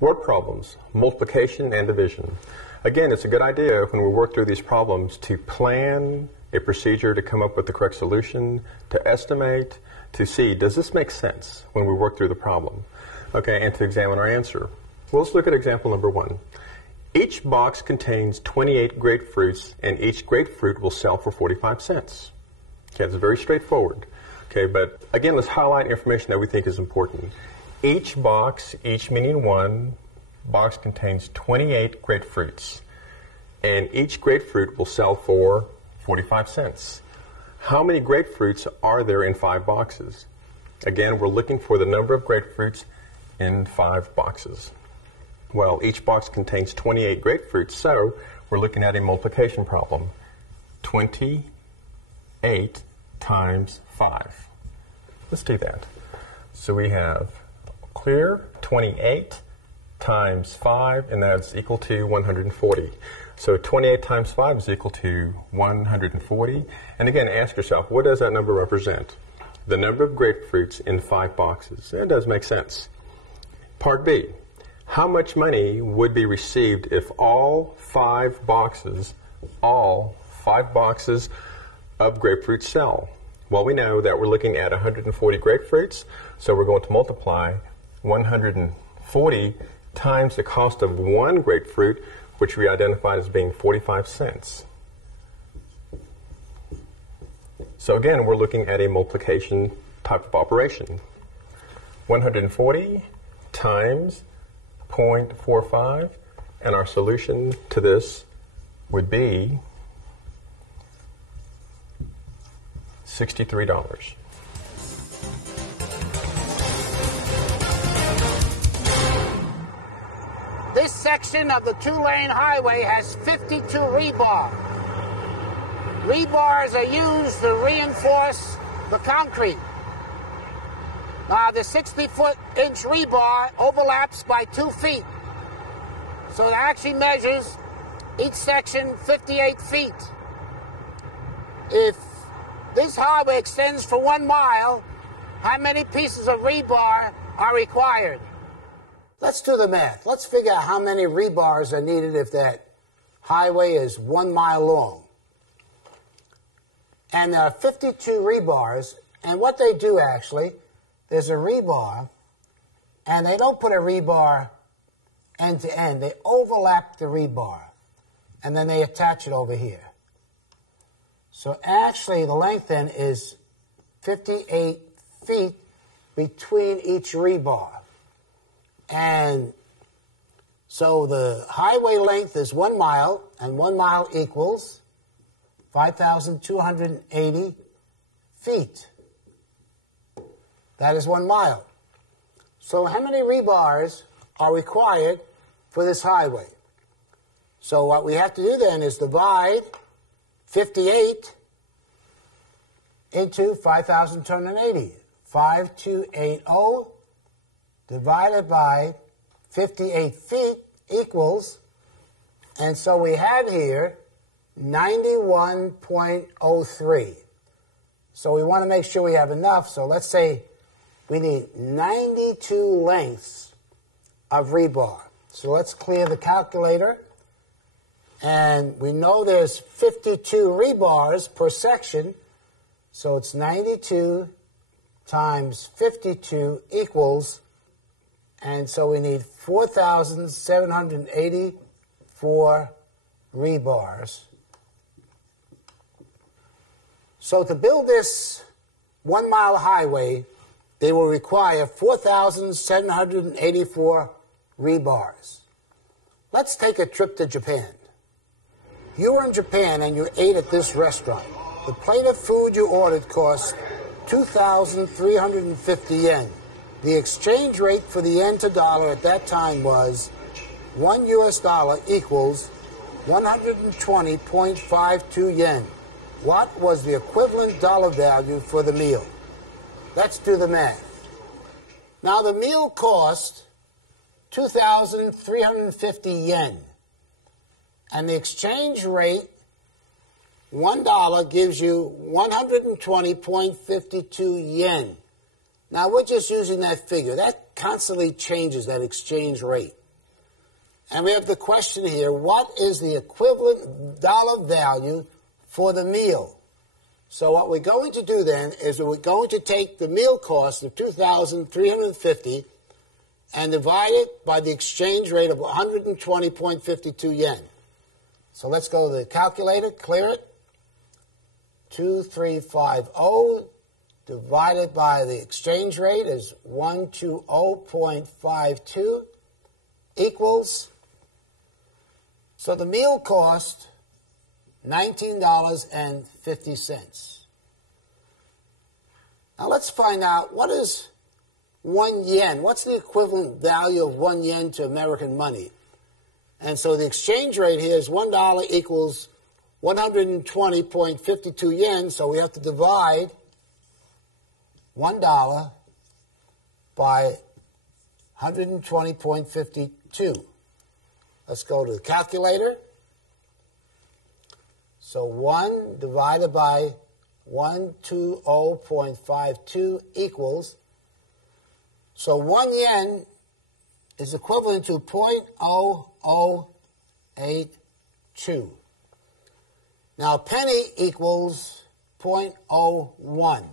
Word problems, multiplication and division. Again, it's a good idea when we work through these problems to plan a procedure to come up with the correct solution, to estimate, to see, does this make sense when we work through the problem? Okay, and to examine our answer. Well, let's look at example number 1. Each box contains 28 grapefruits, and each grapefruit will sell for 45 cents. Okay, it's very straightforward. Okay, but again, let's highlight information that we think is important. Each box, each meaning 1, box contains 28 grapefruits, and each grapefruit will sell for 45 cents. How many grapefruits are there in 5 boxes? Again, we're looking for the number of grapefruits in 5 boxes. Well, each box contains 28 grapefruits, so we're looking at a multiplication problem. 28 times 5. Let's do that. So we have clear 28 times 5, and that's equal to 140. So 28 times 5 is equal to 140. And again, ask yourself, what does that number represent? The number of grapefruits in 5 boxes. It does make sense. Part B, how much money would be received if all 5 boxes of grapefruit sell? Well, we know that we're looking at 140 grapefruits, so we're going to multiply 140 times the cost of 1 grapefruit, which we identified as being 45 cents. So again, we're looking at a multiplication type of operation. 140 times 0.45, and our solution to this would be $63. This section of the 2-lane highway has 52 rebar. Rebars are used to reinforce the concrete. Now, the 60-inch rebar overlaps by 2 feet. So it actually measures each section 58 feet. If this highway extends for 1 mile, how many pieces of rebar are required? Let's do the math. Let's figure out how many rebars are needed if that highway is 1 mile long. And there are 52 rebars, and what they do actually, there's a rebar, and they don't put a rebar end to end. They overlap the rebar, and then they attach it over here. So actually, the length then is 58 feet between each rebar. And so the highway length is 1 mile, and 1 mile equals 5,280 feet. That is 1 mile. So how many rebars are required for this highway? So what we have to do then is divide 58 into 5,280. 5280 divided by 58 feet equals, and so we have here 91.03. So we want to make sure we have enough, so let's say we need 92 lengths of rebar. So let's clear the calculator. And we know there's 52 rebars per section, so it's 92 times 52 equals, and so we need 4,784 rebars. So to build this 1 mile highway, they will require 4,784 rebars. Let's take a trip to Japan. You were in Japan and you ate at this restaurant. The plate of food you ordered cost 2,350 yen. The exchange rate for the yen to dollar at that time was $1 equals 120.52 yen. What was the equivalent dollar value for the meal? Let's do the math. Now the meal cost 2,350 yen. And the exchange rate, $1 gives you 120.52 yen. Now we're just using that figure. That constantly changes, that exchange rate. And we have the question here, what is the equivalent dollar value for the meal? So what we're going to do then is we're going to take the meal cost of $2,350 and divide it by the exchange rate of 120.52 yen. So let's go to the calculator, clear it. 2350 divided by the exchange rate is 120.52 equals, so the meal cost $19.50. Now let's find out, what is 1 yen? What's the equivalent value of 1 yen to American money? And so the exchange rate here is $1 equals 120.52 yen, so we have to divide $1 by 120.52. Let's go to the calculator. So 1 divided by 120.52 equals, so 1 yen is equivalent to 0.0082. Now a penny equals 0.01.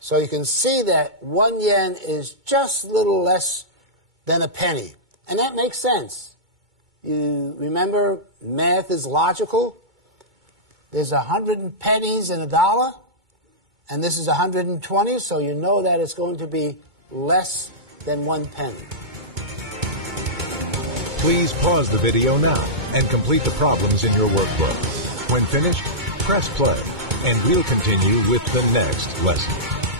So you can see that 1 yen is just a little less than a penny. And that makes sense. You remember, math is logical. There's 100 pennies in a dollar, and this is 120, so you know that it's going to be less than 1 penny. Please pause the video now and complete the problems in your workbook. When finished, press play, and we'll continue with the next lesson.